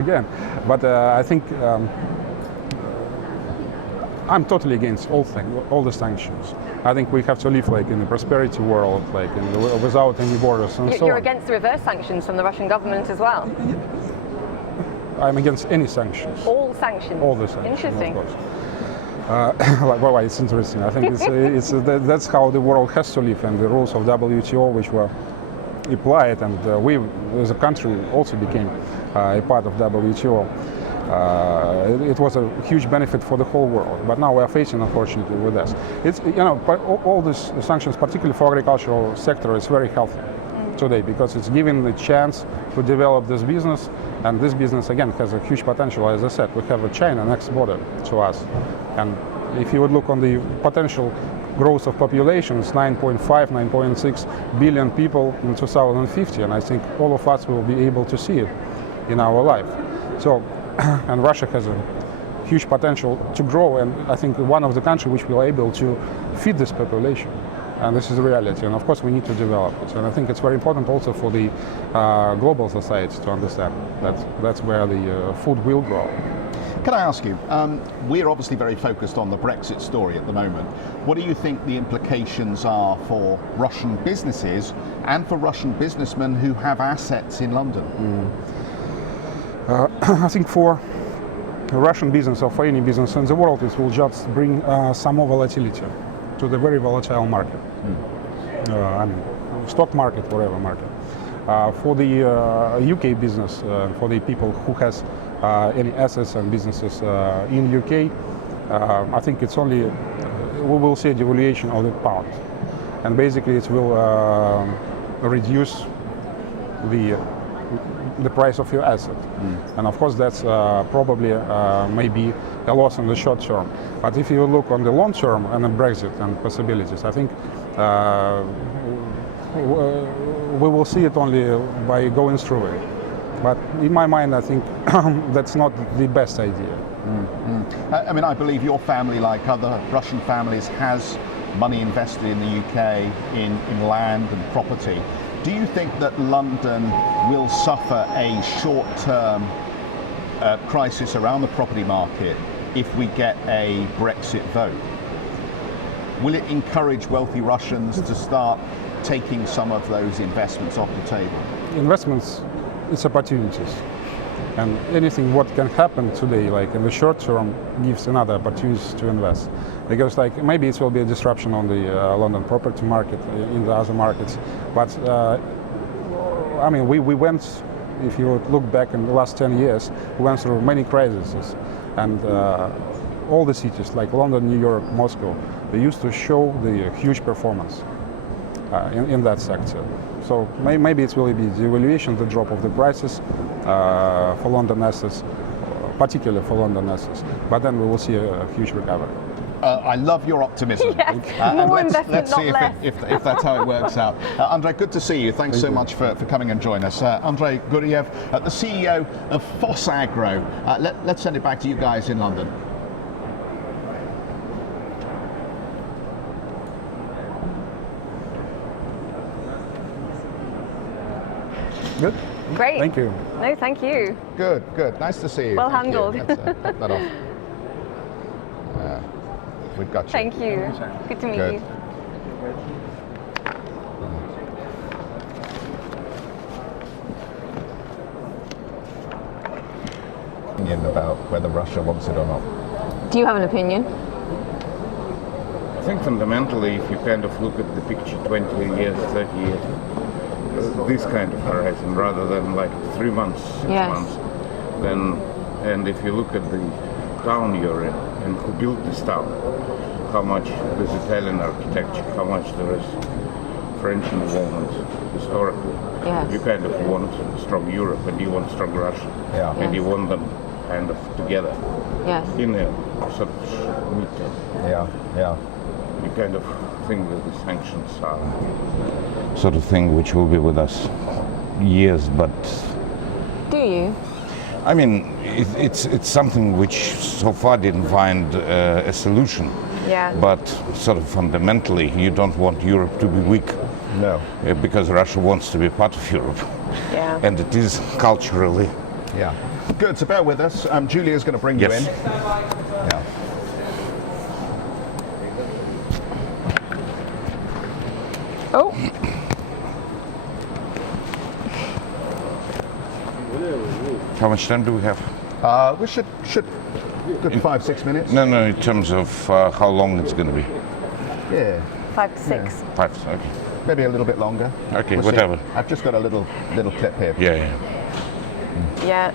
again. But I think I'm totally against all the sanctions. I think we have to live like in a prosperity world, like without any borders and so on. You're against the reverse sanctions from the Russian government as well? I'm against any sanctions. All sanctions? All the sanctions, Interesting. of course. Well, it's interesting. I think that's how the world has to live, and the rules of WTO which were applied, and we as a country also became a part of WTO. It was a huge benefit for the whole world, but now we are facing, unfortunately, with this. It's, you know, all these sanctions, particularly for agricultural sector, is very healthy today because it's giving the chance to develop this business, and this business again has a huge potential. As I said, we have a China next border to us, and if you would look on the potential growth of populations, 9.5, 9.6 billion people in 2050, and I think all of us will be able to see it in our life. So. And Russia has a huge potential to grow, and I think one of the countries which will be able to feed this population. And this is the reality, and of course we need to develop it. And I think it's very important also for the global society to understand that that's where the food will grow. Can I ask you, we're obviously very focused on the Brexit story at the moment. What do you think the implications are for Russian businesses and for Russian businessmen who have assets in London? I think for Russian business or for any business in the world, it will just bring some more volatility to the very volatile market. I mean, stock market, whatever market. For the UK business, for the people who has any assets and businesses in UK, I think it's only, we will see a devaluation of the pound. And basically it will reduce the price of your asset. And of course that's probably maybe a loss in the short term. But if you look on the long term and the Brexit and possibilities, I think we will see it only by going through it. But in my mind, I think that's not the best idea. I mean, I believe your family, like other Russian families, has money invested in the UK in land and property. Do you think that London will suffer a short-term crisis around the property market if we get a Brexit vote? Will it encourage wealthy Russians to start taking some of those investments off the table? Investments, it's opportunities. And anything what can happen today, like in the short term, gives another opportunities to invest. Because like maybe it will be a disruption on the London property market, in the other markets. But I mean, we went, if you look back in the last 10 years, we went through many crises. And all the cities like London, New York, Moscow, they used to show the huge performance in that sector. So maybe it will be the evaluation, the drop of the prices for London assets, particularly for London assets. But then we will see a huge recovery. I love your optimism. Yes, more investment, let's see not if that's how it works out. Andrei, good to see you. Thanks so much for coming and joining us. Andrei Guriev, the CEO of Foss Agro. Let's send it back to you guys in London. Good. Great. Thank you. No, thank you. Good, good. Nice to see you. Well Thank handled. you. Let's put that off. We've got you. Thank you. Good to meet Good. you. Opinion about whether Russia wants it or not. Do you have an opinion? I think fundamentally, if you kind of look at the picture 20 years, 30 years, this kind of horizon rather than like 3 months, 6 Yes. months, then, and if you look at the town you're in and who built this town, how much there's Italian architecture, how much there is French involvement historically. Yes. You kind of want strong Europe and you want strong Russia. Yeah. And you want them kind of together Yes. in a sort of midterm. Yeah, yeah. You kind of think that the sanctions are sort of thing which will be with us years, but Do you? I mean, it's something which so far didn't find a solution. Yeah. But sort of fundamentally, you don't want Europe to be weak. No. Because Russia wants to be part of Europe. Yeah. And it is culturally Yeah. Good, so bear with us. Julia's going to bring Yes. you in. Yeah. Oh, How much time do we have? We should good 5-6 minutes. No, in terms of how long it's going to be. Yeah, 5 to 6. 5, okay. maybe a little bit longer. Okay, We'll see. whatever. I've just got a little clip here. Yeah. Yeah.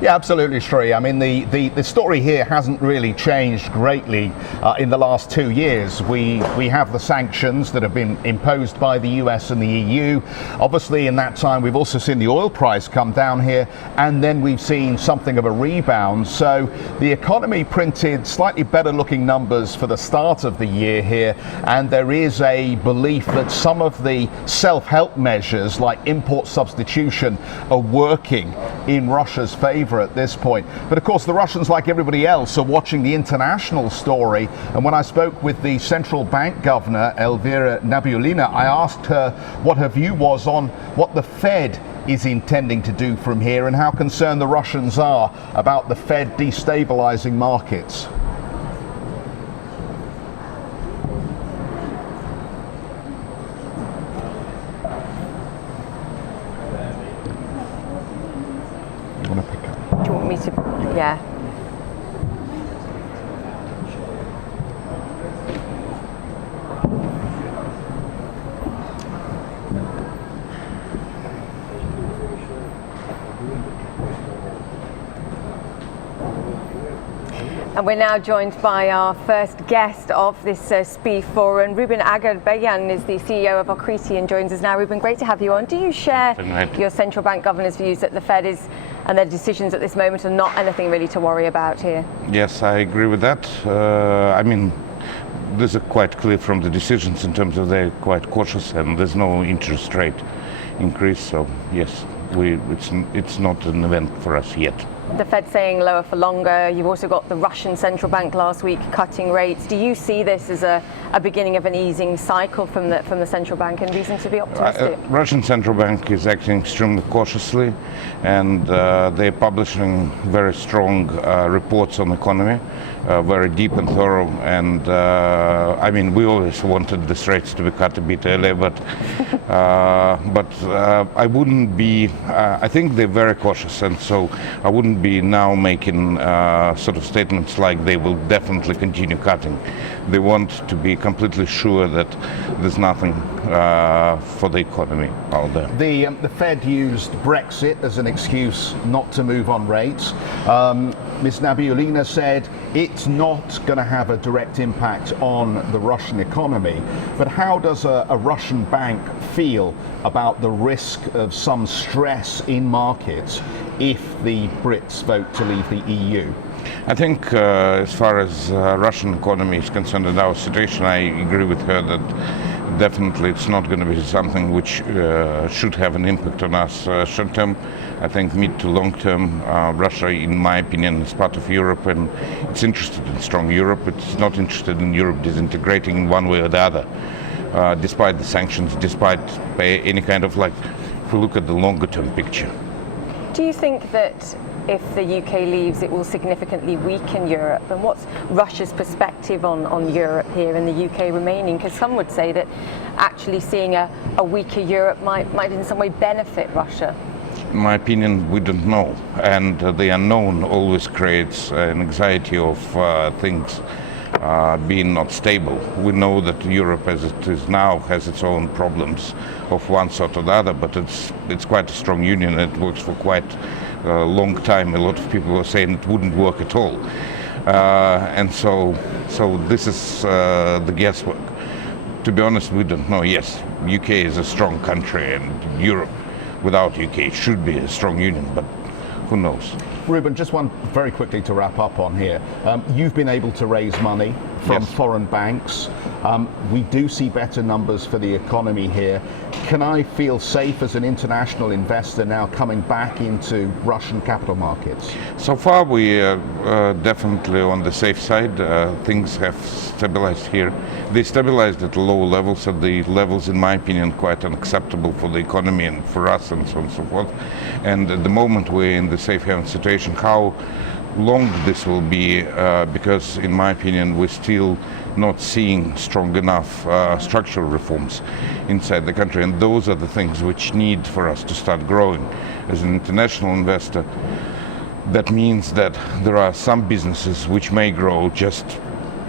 Yeah, absolutely, Sri. I mean, the story here hasn't really changed greatly in the last 2 years. We have the sanctions that have been imposed by the US and the EU. Obviously, in that time, we've also seen the oil price come down here, and then we've seen something of a rebound. So the economy printed slightly better looking numbers for the start of the year here, and there is a belief that some of the self-help measures like import substitution are working in Russia's favor at this point. But of course, the Russians, like everybody else, are watching the international story. And when I spoke with the central bank governor, Elvira Nabiullina, I asked her what her view was on what the Fed is intending to do from here and how concerned the Russians are about the Fed destabilizing markets. Do you want to pick up? Do you want me to? Yeah. And we're now joined by our first guest of this SPIE forum. Ruben Agharbayan is the CEO of Okriti and joins us now. Ruben, great to have you on. Do you share your central bank governor's views that the Fed is and their decisions at this moment are not anything really to worry about here? Yes, I agree with that. I mean, these are quite clear from the decisions in terms of they're quite cautious and there's no interest rate increase. So yes, it's not an event for us yet. The Fed saying lower for longer. You've also got the Russian central bank last week cutting rates. Do you see this as a beginning of an easing cycle from the central bank and reason to be optimistic? Russian central bank is acting extremely cautiously, and they're publishing very strong reports on the economy, very deep and thorough. And I mean, we always wanted these rates to be cut a bit earlier, but I wouldn't be. I think they're very cautious, and so I wouldn't be now making sort of statements like they will definitely continue cutting. They want to be completely sure that there's nothing for the economy out there. The Fed used Brexit as an excuse not to move on rates. Ms. Nabiullina said it's not going to have a direct impact on the Russian economy. But how does a Russian bank feel about the risk of some stress in markets if the Brits vote to leave the EU? I think as far as Russian economy is concerned and our situation, I agree with her that definitely it's not going to be something which should have an impact on us short term. I think mid to long term, Russia, in my opinion, is part of Europe and it's interested in strong Europe. It's not interested in Europe disintegrating in one way or the other, despite the sanctions, despite any kind of if we look at the longer term picture. Do you think that if the UK leaves, it will significantly weaken Europe? And what's Russia's perspective on Europe here and the UK remaining? Because some would say that actually seeing a weaker Europe might in some way benefit Russia. In my opinion, we don't know. And the unknown always creates an anxiety of things being not stable. We know that Europe as it is now has its own problems of one sort or the other, but it's quite a strong union. It works for quite a long time. A lot of people were saying it wouldn't work at all. and so this is the guesswork. To be honest, we don't know. Yes, UK is a strong country, and Europe without UK should be a strong union, but who knows? Ruben, just one very quickly to wrap up on here. You've been able to raise money from foreign banks. We do see better numbers for the economy here. Can I feel safe as an international investor now coming back into Russian capital markets? So far, we are definitely on the safe side. Things have stabilized here. They stabilized at low levels, at the levels, in my opinion, quite unacceptable for the economy and for us, and so on and so forth. And at the moment, we're in the safe haven situation. How long this will be, because in my opinion, we're still not seeing strong enough structural reforms inside the country, and those are the things which need for us to start growing. As an international investor, that means that there are some businesses which may grow, just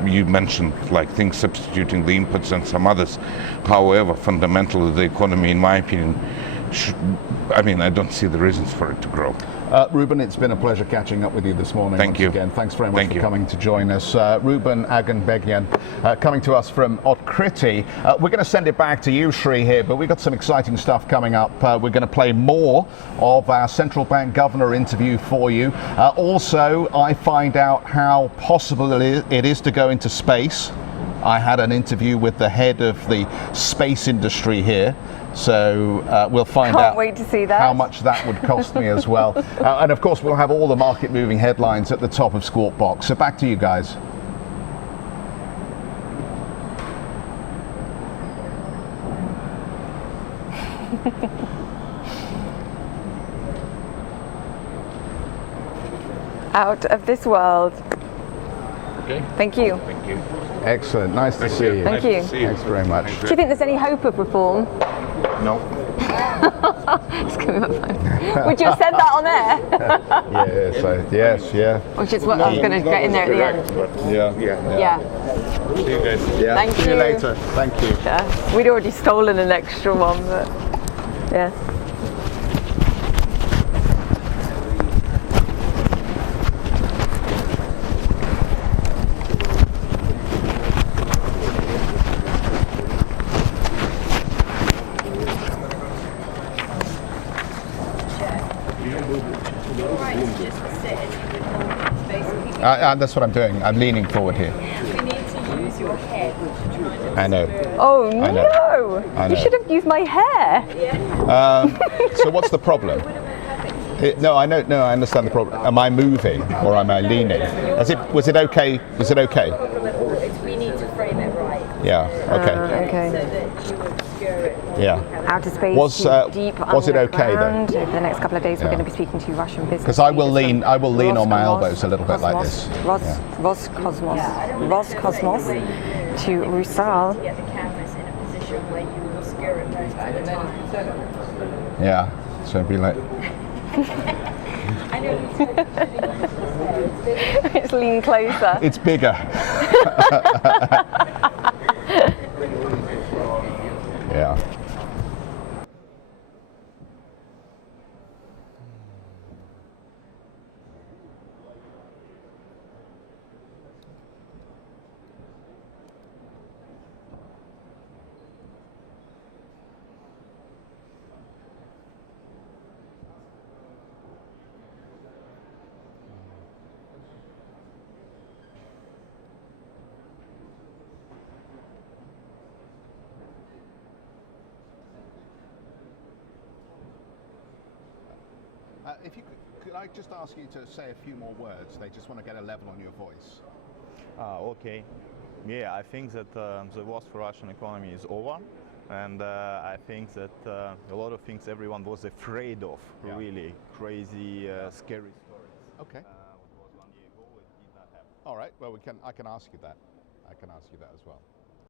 you mentioned, like things substituting the inputs and some others. However, fundamentally the economy, in my opinion, I don't see the reasons for it to grow. Ruben, it's been a pleasure catching up with you this morning. Thank you again. Thanks very much for coming to join us. Ruben Aganbegyan, coming to us from Otkritie. We're going to send it back to you, Shri, here, but we've got some exciting stuff coming up. We're going to play more of our central bank governor interview for you. Also, I find out how possible it is to go into space. I had an interview with the head of the space industry here. So we'll find out wait to see that. How much that would cost me as well. And of course, we'll have all the market moving headlines at the top of Squawk Box. So back to you guys. Out of this world. Okay. Thank you. Thank you. Excellent. Nice to see you. Thank you. Nice to see you. Thanks very much. Do you think there's any hope of reform? No. It's coming up fine. Would you have said that on air? Yes, yeah. Which is what I was going to get in there at the end. Yeah. See you guys. Yeah. Thank See you you. later. Thank you. Yeah. We'd already stolen an extra one, but yeah. That's what I'm doing. I'm leaning forward here. You need to use your head to try and I know. Oh I know. no! I You know. should have used my hair. So what's the problem? No, I know. No, I understand the problem. Am I moving or am I leaning? Was it okay? Was it okay? we need to frame it right. Yeah. Okay. Okay. So that you obscure it. Yeah. Outer space, deep was it okay though? underground. Over the next couple of days, we're Yeah. going to be speaking to Russian business. Because I will leaders lean from on my Roscosmos- elbows a little bit like this. Roscosmos to Rusal. Get the cameras in a position where you obscure it most of the time. Yeah. So it'd be like. I know It's lean closer. It's bigger. Yeah. If you could I just ask you to say a few more words? They just want to get a level on your voice. Okay. Yeah, I think that the worst for Russian economy is over, and I think that a lot of things everyone was afraid of, really crazy, scary stories. Okay. What was 1 year ago, it did not happen. All right. Well, I can ask you that. I can ask you that as well.